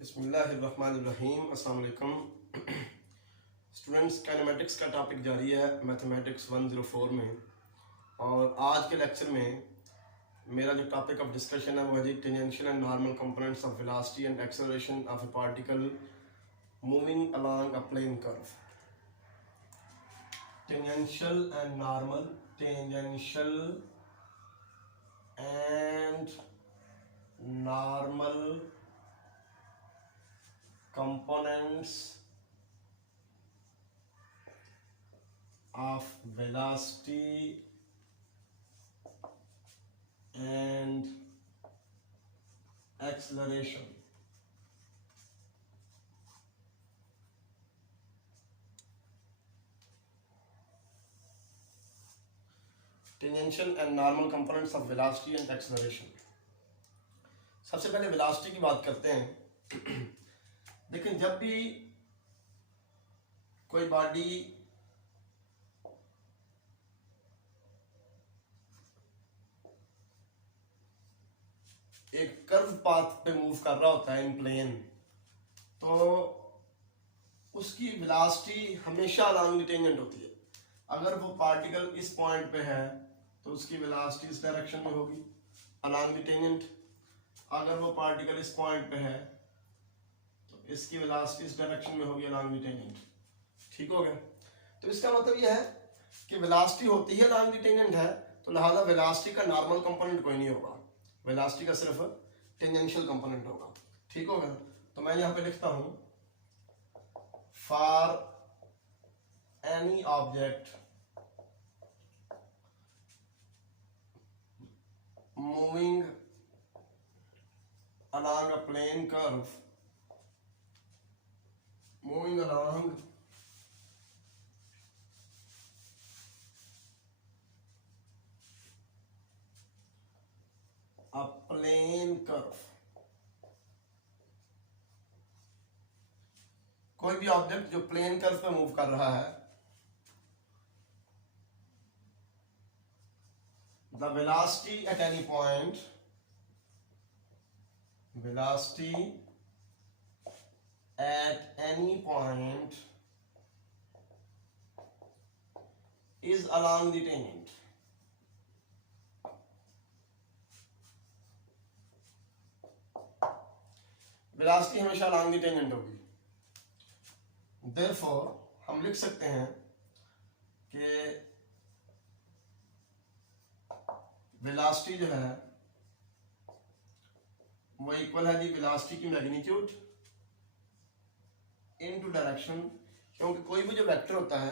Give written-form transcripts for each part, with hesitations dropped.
बिस्मिल्लाहिर्रहमानिर्रहीम। अस्सलाम वालेकुम स्टूडेंट्स, काइनेमेटिक्स का टॉपिक जारी है मैथमेटिक्स 104 में। और आज के लेक्चर में मेरा जो टॉपिक ऑफ डिस्कशन है वो है tangential and normal components of velocity and acceleration of a particle moving along a plane curve. Tangential and normal, tangential and normal components of velocity and acceleration. Tangential and normal components of velocity and acceleration. सबसे पहले velocity की बात करते हैं। लेकिन जब भी कोई बॉडी एक कर्व पाथ पे मूव कर रहा होता है इन प्लेन, तो उसकी वेलोसिटी हमेशा अलोंग द टेंजेंट होती है। अगर वो पार्टिकल इस पॉइंट पे है तो उसकी वेलोसिटी इस डायरेक्शन में होगी अलोंग द टेंजेंट। अगर वो पार्टिकल इस पॉइंट पे है तो इसकी वेलोसिटी इस डायरेक्शन में होगी अलोंग द टेंजेंट। ठीक हो गया? तो इसका मतलब यह है कि वेलोसिटी होती है अलोंग द टेंजेंट है, तो लिहाजा वेलोसिटी का नॉर्मल कंपोनेंट कोई नहीं होगा, वेलोसिटी का सिर्फ टेंजेंशियल कंपोनेंट होगा। ठीक होगा? तो मैं यहां पे लिखता हूं for any object moving along a plane curve, moving along a plane curve। कोई भी ऑब्जेक्ट जो प्लेन कर्व पे मूव कर रहा है, the velocity at any point, velocity at any point is along the tangent। Velocity हमेशा along the tangent होगी। Therefore हम लिख सकते हैं कि वेलोसिटी जो है वो इक्वल है दी वेलोसिटी की मैग्नीट्यूड इनटू डायरेक्शन, क्योंकि कोई भी जो वेक्टर होता है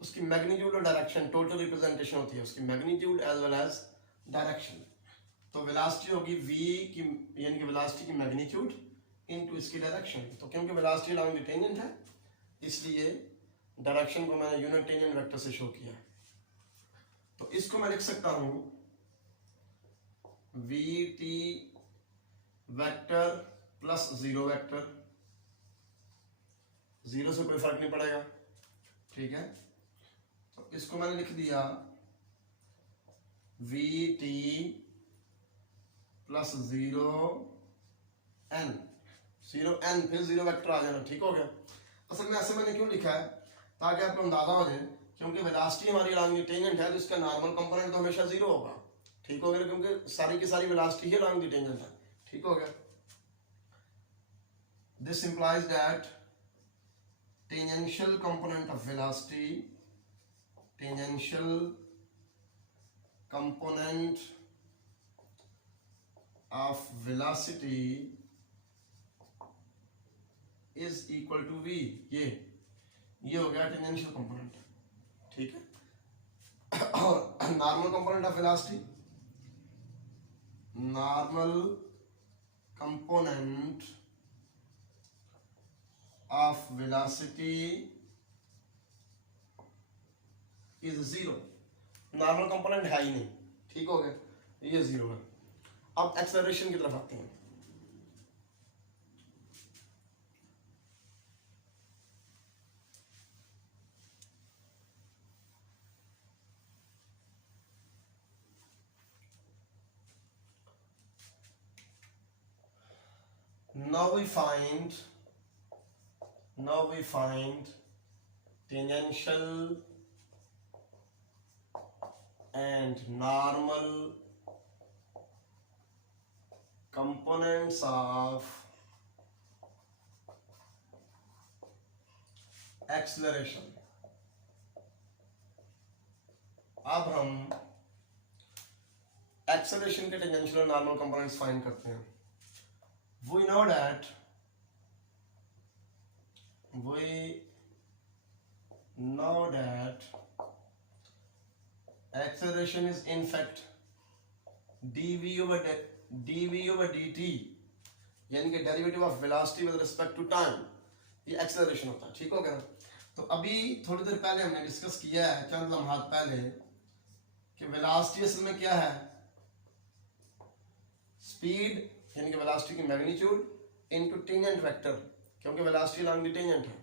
उसकी मैग्नीट्यूड और डायरेक्शन टोटल रिप्रेजेंटेशन होती है उसकी magnitude as well as direction. तो वेलोसिटी होगी v की, यानी कि वेलोसिटी की मैग्नीट्यूड इनटू इसकी डायरेक्शन। तो क्योंकि वेलोसिटी अलोंग द टेंजेंट है इसलिए डायरेक्शन को मैंने यूनिट टेंजेंट वेक्टर से शो किया। तो इसको मैं लिख सकता हूं vt vector plus zero vector, zero से कोई फर्क नहीं पड़ेगा। ठीक है? तो इसको मैंने लिख दिया vt plus zero n, zero n फिर जीरो वेक्टर आ जाना। ठीक हो गया? असल में ऐसे मैंने क्यों लिखा है ताकि आपको अंदाजा हो जाए, क्योंकि वेलोसिटी हमारी अलोंग द टेंजेंट है तो इसका नॉर्मल कंपोनेंट तो हमेशा जीरो होगा। ठीक हो गया? क्योंकि सारी की सारी वेलोसिटी ही अलोंग द टेंजेंट है। ठीक हो गया? This implies that tangential component of velocity, tangential component of velocity is equal to v। ये हो गया टेंजेंशियल कंपोनेंट। ठीक है? और normal component of velocity, normal component of velocity is zero. Normal component है ही नहीं। ठीक हो गया? ये जीरो है। अब एक्सेलरेशन की तरफ आते हैं। now we find tangential and normal components of acceleration. अब हम acceleration के tangential और normal components find करते हैं. We know that acceleration is in fact dv over dt, यानी कि derivative of velocity with respect to time, ये acceleration होता है. ठीक हो गया. तो अभी थोड़ी देर पहले हमने डिस्कस किया है, चंद लम्हात पहले, कि वेलोसिटी असल में क्या है, स्पीड यानी कि वेलोसिटी की मैग्नीट्यूड इनटू टेंजेंट वेक्टर, क्योंकि वेलोसिटी लॉन्ग टेंजेंट है.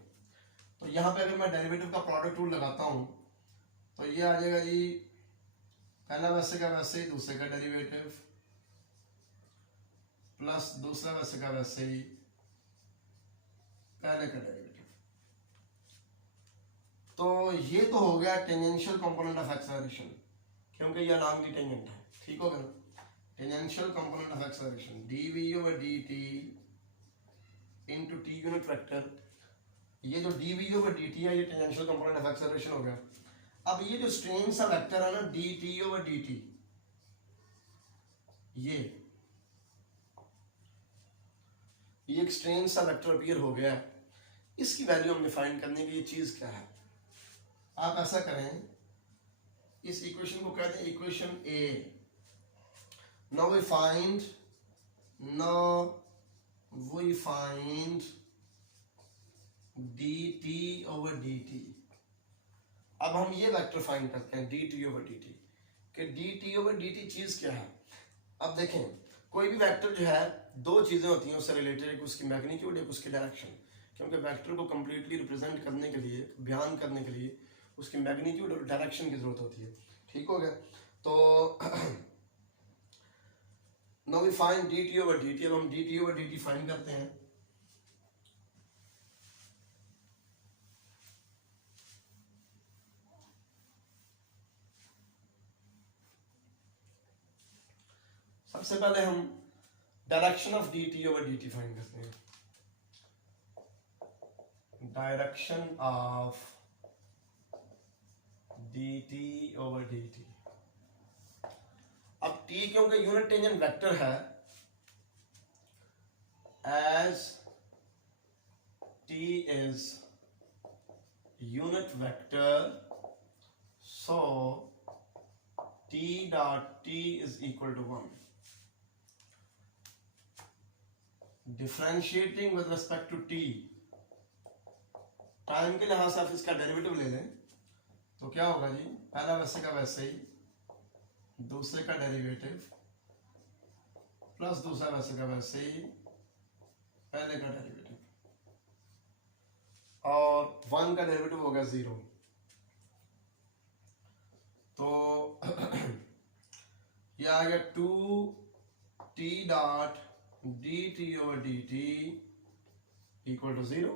तो यहाँ पे अगर मैं डेरिवेटिव का प्रोडक्ट रूल लगाता हूँ तो ये आ जाएगा जी, पहला वैसे का वैसे ही, दूसरे का डेरिवेटिव प्लस दूसरा वैसे का वैसे ही, पहले का डेरिवेटिव. तो ये तो हो गया टेंजेंशियल कंपोनेंट ऑफ एक्सेलरेशन, क्योंकि ये लॉन्ग टेंजेंट है. ठीक हो गया. Tangential component of acceleration dv over dt into t unit vector. ये जो dv over dt है ये टेंजेंशियल कंपोनेंट ऑफ एक्सेलरेशन हो गया. अब ये जो स्ट्रेन सा वेक्टर है ना dt over dt, ये एक स्ट्रेन सा वेक्टर अपीयर हो गया. इसकी वैल्यू हमने फाइंड करने की ये चीज क्या है. आप ऐसा करें, इस इक्वेशन को कहते हैं equation A. Now we find dt over dt. अब हम ये वेक्टर फाइंड करते हैं dt over dt, कि dt over dt चीज क्या है. अब देखें, कोई भी वेक्टर जो है दो चीजें होती हैं उससे रिलेटेड, एक उसकी मैग्नीट्यूड, एक उसकी डायरेक्शन. क्योंकि वेक्टर को कंप्लीटली रिप्रेजेंट करने के लिए, बयान करने के लिए उसकी मैग्नीट्यूड और डायरेक्शन की जरूरत होती है. ठीक हो गया. तो now we find dt over dt. अब हम dt over dt फाइंड करते हैं. सबसे पहले हम direction of dt over dt find करते हैं. Direction of dt over dt. अब t क्योंकि यूनिट टेंजेंट वेक्टर है, as t is unit vector, so t dot t is equal to 1. Differentiating with respect to t, time के लिहाज से आप इसका डेरिवेटिव ले लें तो क्या होगा जी, पहला वैसे का वैसे ही, दूसरे का डेरिवेटिव प्लस दूसरा वैसे का वैसे ही, पहले का डेरिवेटिव, और 1 का डेरिवेटिव हो गया 0. तो ये आ गया 2t dot dt over dt equal to 0.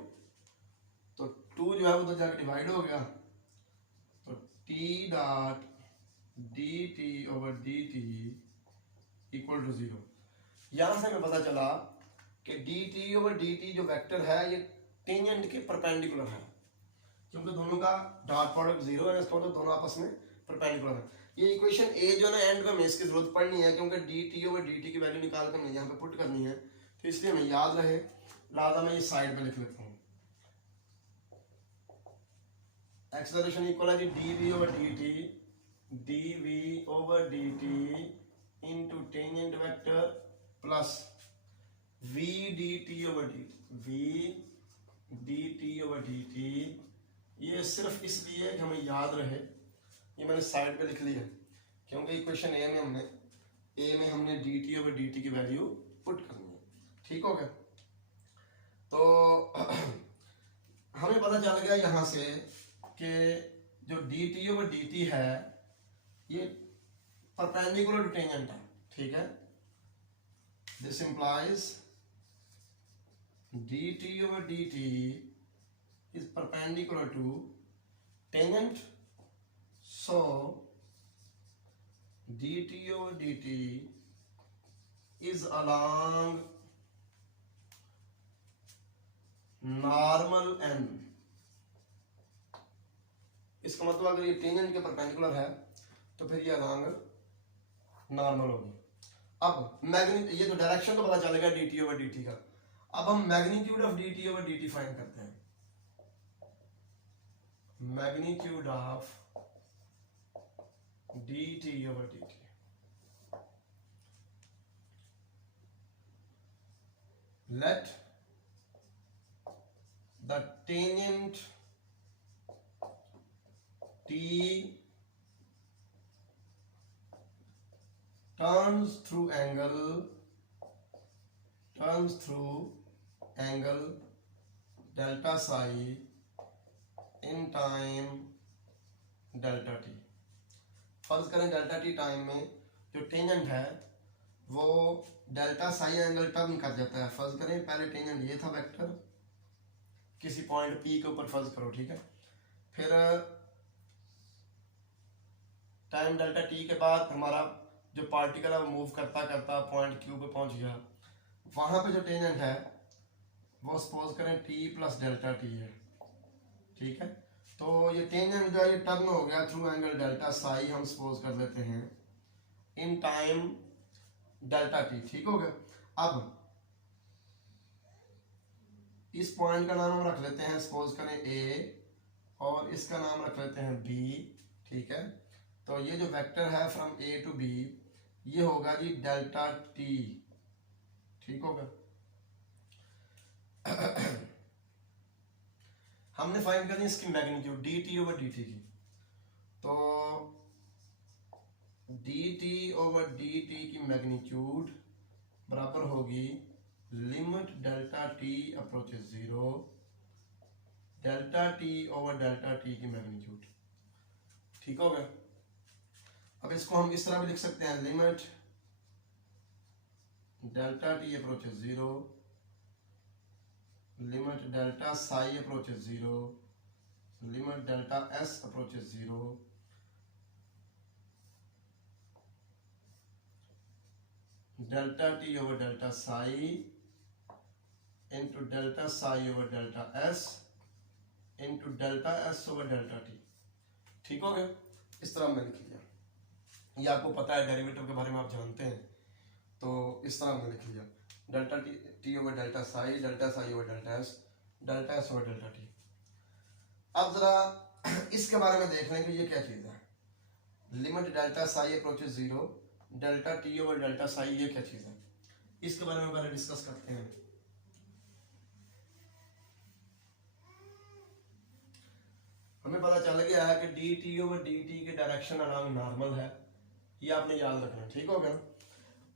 तो 2 जो है वो तो जाकर डिवाइड हो गया, तो t dot dt over dt equal to 0. यहां से हमें पता चला कि dt over dt जो वेक्टर है ये टेंजेंट के परपेंडिकुलर है, क्योंकि दोनों का डॉट प्रोडक्ट 0 है, इसका मतलब दोनों आपस में परपेंडिकुलर है. ये इक्वेशन ए जो ना एंड में हमें इसकी जरूरत पड़नी है, क्योंकि dt over dt की वैल्यू निकाल कर हमें यहाँ पे पुट करनी है, तो इसलिए हमें याद रहे, लिहाजा मैं इस साइड पे लिख लेता हूँ. एक्सेलरेशन इक्वल है जी dv over dt into tangent vector plus v dt over dt. ये सिर्फ इसलिए कि हमें याद रहे, ये मैंने साइड पे लिख लिया क्योंकि इक्वेशन ए में हमने dt over dt की वैल्यू पुट करनी है. ठीक हो गया. तो हमें पता चल गया यहाँ से कि जो dt over dt है ये परपेंडिकुलर टू टेंजेंट है. ठीक है. This implies dt over dt is perpendicular to tangent, so dt over dt is along normal n। इसका मतलब अगर ये टेंजेंट के परपेंडिकुलर है तो फिर ये अलॉन्ग नॉर्मल होगी। अब मैग्नीट्यूड, ये तो डायरेक्शन तो पता चलेगा dt ओवर dt का। अब हम magnitude of dt over dt find करते हैं। Magnitude of dt over dt, let the tangent t turns through angle delta psi in time delta t। फर्ज करें डेल्टा टी टाइम में जो टेंजेंट है वो डेल्टा साई एंगल टर्न कर जाता है। फर्ज करें पहले टेंजेंट ये था वेक्टर, किसी पॉइंट पी के ऊपर फर्ज करो, ठीक है। फिर टाइम डेल्टा टी के बाद हमारा जो पार्टिकल है वो मूव करता करता पॉइंट क्यू पे पहुंच गया। वहां पे जो टेंजेंट है वो सपोज करें टी प्लस डेल्टा टी है, ठीक है। तो ये टेंजेंट जो है ये टर्न हो गया थ्रू एंगल डेल्टा साई, हम सपोज कर लेते हैं इन टाइम डेल्टा टी, ठीक हो गया। अब इस पॉइंट का नाम हम रख लेते हैं, सपोज करें ए, और इसका नाम रख लेते हैं बी, ठीक है। तो ये जो वेक्टर है फ्रॉम ए टू बी ये होगा जी डेल्टा टी, ठीक होगा। हमने फाइंड करनी इसकी magnitude D T over d T की। तो D T over d T की मैग्नीट्यूड बराबर होगी limit delta t approaches zero, delta t over delta T की मैग्नीट्यूड, ठीक हो गया। अब इसको हम इस तरह भी लिख सकते हैं, limit delta t approaches zero, limit delta psi approaches zero, limit delta S approaches zero, delta t over delta Sai into delta Sai over delta S into delta s over delta t, ठीक हो गया। इस तरह हमने लिख लिया, ये आपको पता है, डेरिवेटिव के बारे में आप जानते हैं, तो इस तरह हमने लिख लिया delta t over delta Sai over delta s over delta T. अब जरा इसके बारे में देख लें कि ये क्या चीज़ है। Limit delta psi approaches zero, delta t over delta psi, ये क्या चीज़ है, इसके बारे में पहले डिस्कस करते हैं। हमें पता चल गया है कि D T over d T के डायरेक्शन अलॉन्ग नॉर्मल है, ये आपने याद रखना, ठीक हो गया।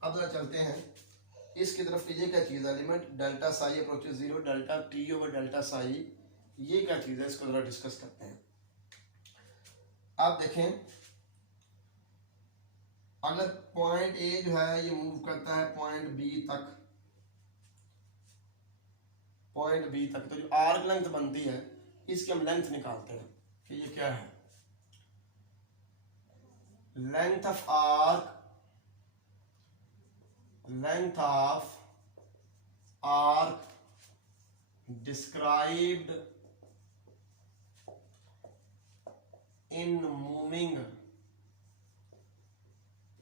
अब जरा चलते हैं इसकी तरफ कि ये क्या चीज़ है, limit delta psi approaches zero, delta t over delta psi, ये क्या चीज़ है, इसको जरा डिस्कस करते हैं। आप देखें, अगर पॉइंट ए जो है ये मूव करता है पॉइंट बी तक, तो जो आर्क लेंथ बनती है इसकी हम लेंथ निकालते हैं कि ये क्या है, length of arc, length of arc described in moving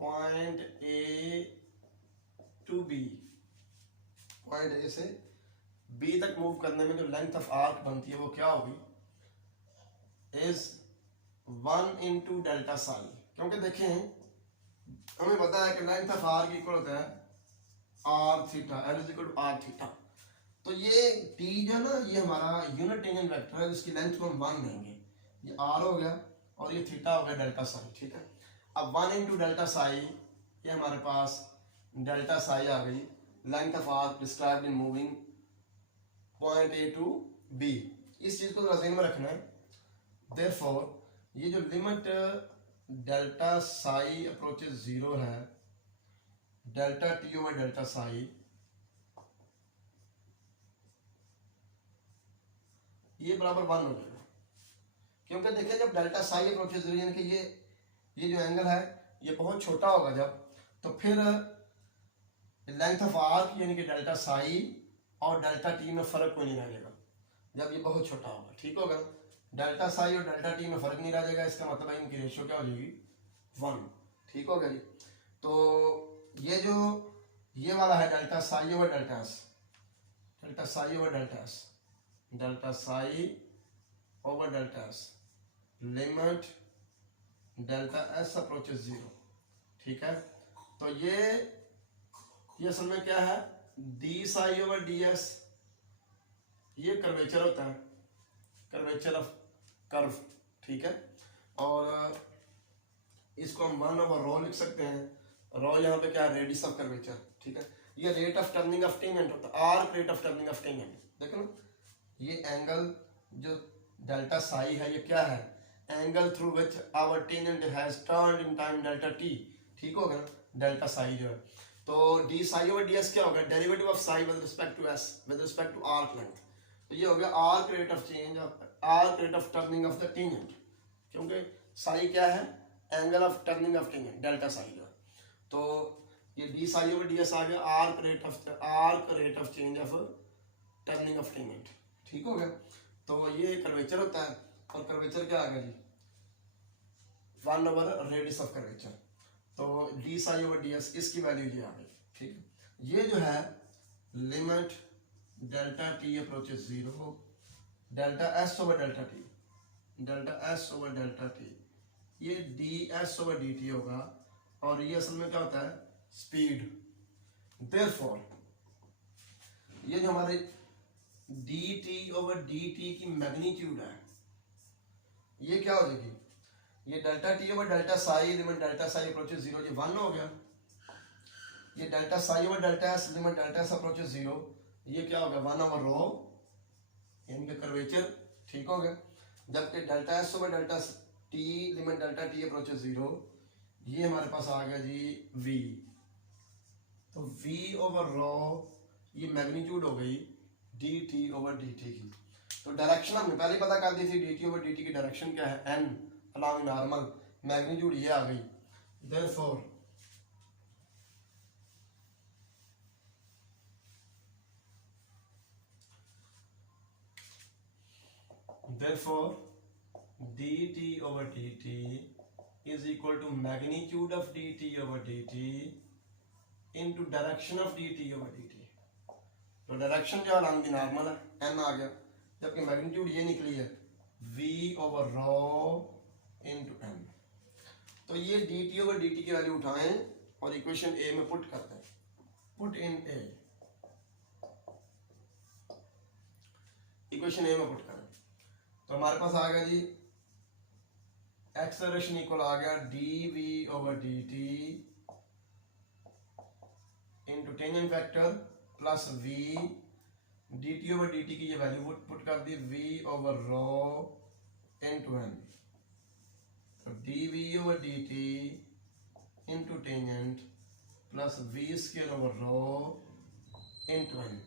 point A to B, point A से बी तक मूव करने में जो लेंथ ऑफ आर्क बनती है वो क्या होगी, इज 1 इंटू डेल्टा साई। क्योंकि देखें हमें पता है कि लेंथ ऑफ आर्क इक्वल होता है r theta, l is equal to r theta. तो ये टी जो है ना ये हमारा यूनिट टेंजेंट वेक्टर है, जिसकी लेंथ को हम 1 लेंगे, ये आर हो गया और ये थीटा हो गया डेल्टा साई, ठीक है। अब 1 इंटू डेल्टा साई, ये हमारे पास डेल्टा साई आ गई, length of arc described in moving point A to B. इस चीज को ध्यान में रखना है। देयरफॉर ये जो limit delta psi approaches zero है, delta t over delta psi, ये बराबर 1 हो जाएगा, क्योंकि देखिए जब डेल्टा साई अप्रोचेस 0 यानी कि ये जो एंगल है ये बहुत छोटा होगा जब, तो फिर लेंथ ऑफ आर्क यानी कि डेल्टा साई और डेल्टा टी में फर्क कोई नहीं रह जाएगा जब ये बहुत छोटा होगा। ठीक होगा, डेल्टा साई और डेल्टा टी में फर्क नहीं रह जाएगा, इसका मतलब है इनकी रेशियो क्या हो जाएगी 1। ठीक होगा जी। तो ये जो ये वाला है delta Sai over delta S, delta Sai over delta S, delta Sai over delta S limit delta S approaches 0। ठीक है, तो ये असल में क्या है, D psi over d S, ये कर्वेचर होता है, कर्वेचर ऑफ कर्व। ठीक है, और इसको हम 1 ओवर रो लिख सकते हैं, रो यहाँ पे क्या है, रेडियस ऑफ कर्वेचर। ठीक है, ये rate of turning of tangent होता है, arc rate of turning of tangent. देखो ना, ये एंगल जो डेल्टा साई है ये क्या है, angle through which our tangent has turned in time delta t. ठीक होगा, डेल्टा साई जो है, तो d psi over d s क्या होगा, derivative of psi with respect to s with respect to arc length. तो ये हो गया arc rate of change of arc rate of turning of the tangent, क्योंकि साई क्या है, angle of turning of tangent delta psi जो है। तो ये d psi over d s आ गया arc rate of change of turning of tangent. ठीक हो गया, तो ये कर्वेचर होता है, और कर्वेचर क्या आ गया जी 1 ओवर रेडियस ऑफ कर्वेचर। तो d psi over d s इसकी वैल्यू ये आ गई। ठीक है, ये जो है limit delta t approaches 0 delta s over delta t, delta s over delta t, ये d s over d t होगा, और ये असल में क्या होता है, स्पीड। देयरफॉर ये जो हमारे D T over d T की मैग्नीट्यूड है, ये क्या हो जाएगी, ये delta t over delta Sai limit delta psi approaches 0, ये 1 हो गया। ये delta Sai over delta S limit delta S approaches 0, ये क्या होगा 1 ओवर रो इनके कर्वेचर। ठीक हो गया, जबकि delta s over delta T limit delta t approaches 0, ये हमारे पास आ गया जी v। तो v ओवर रो ये मैग्नीट्यूड हो गई D T over d T की। तो डायरेक्शन हमने पहले पता कर दी थी, D T over d T की डायरेक्शन क्या है, n अलॉन्ग नॉर्मल, मैग्नीट्यूड ये आ गई। therefore dt over dt is equal to magnitude of dt over dt into direction of dt over dt। तो डायरेक्शन जो अलॉन्ग दी नॉर्मल है, n आ गया, जबकि मैग्नीट्यूड ये निकली है v over rho into n। तो ये dt ओवर dt की वैल्यू उठाएं और इक्वेशन a में पुट करते हैं, put in a, equation a में पुट करें तो हमारे पास आ गया जी एक्सेलरेशन इक्वल आ गया dv over dt into tangent vector plus v, dt over dt की ये वैल्यू पुट कर दी v over rho into n, तो dv over dt into tangent plus v square over rho into n।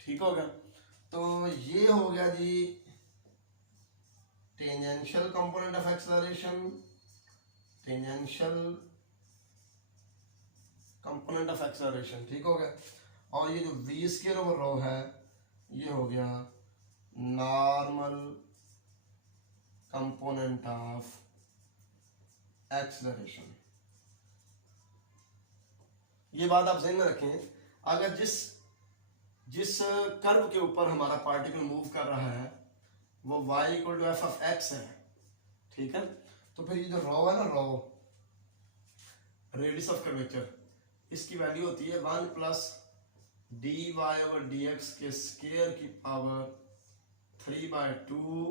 ठीक हो गया, तो ये हो गया जी tangential component of acceleration, tangential component of acceleration. ठीक हो गया, और ये जो v स्क्वायर ओवर रो है ये हो गया नॉर्मल कंपोनेंट ऑफ एक्सेलरेशन। ये बात आप ध्यान में रखें, अगर जिस कर्व के ऊपर हमारा पार्टिकल मूव कर रहा है वो y equal to f of x है, ठीक है, तो फिर ये जो रो है ना, रो रेडियस ऑफ कर्वेचर, इसकी वैल्यू होती है 1 plus d y over d x के स्क्वायर की power 3/2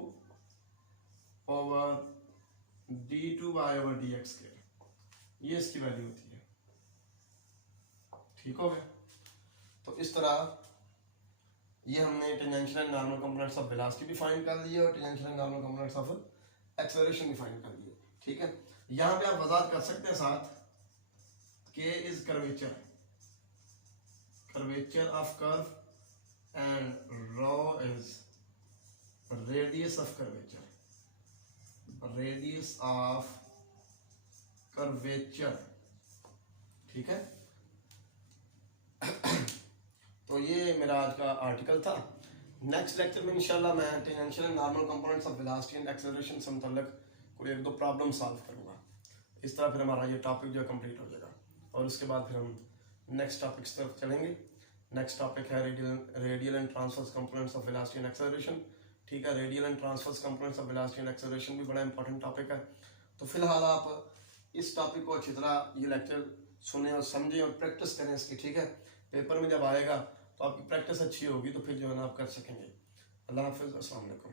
over d2 y over d x square, ये इसकी वैल्यू होती है। ठीक हो गया, तो इस तरह ये हमने tangential and normal components of velocity भी फाइंड कर लिए और tangential and normal components of acceleration भी फाइंड कर लिए। ठीक है, यहाँ पे आप वजाहत कर सकते हैं साथ k is curvature, curvature of curve, and rho is radius of curvature, radius of curvature, ठीक है। तो ये मेरा आज का आर्टिकल था। नेक्स्ट लेक्चर में इंशाल्लाह मैं tangential and normal components of velocity and acceleration से मुतल्लिक कोई एक दो प्रॉब्लम सॉल्व करूँगा। इस तरह फिर हमारा ये टॉपिक जो है कंप्लीट हो जाएगा और उसके बाद फिर हम नेक्स्ट टॉपिक की तरफ चलेंगे। नेक्स्ट टॉपिक है radial and transverse components of velocity and acceleration, ठीक है। Radial and transverse components of velocity and acceleration भी बड़ा इंपॉर्टेंट टॉपिक है। तो फिलहाल आप इस टॉपिक को अच्छी तरह ये लेक्चर सुने और समझें और प्रैक्टिस करें इसकी, ठीक है। पेपर में जब आएगा तो आपकी प्रैक्टिस अच्छी होगी तो फिर जो है ना आप कर सकेंगे। अल्लाह हाफिज़, अस्सलाम वालेकुम।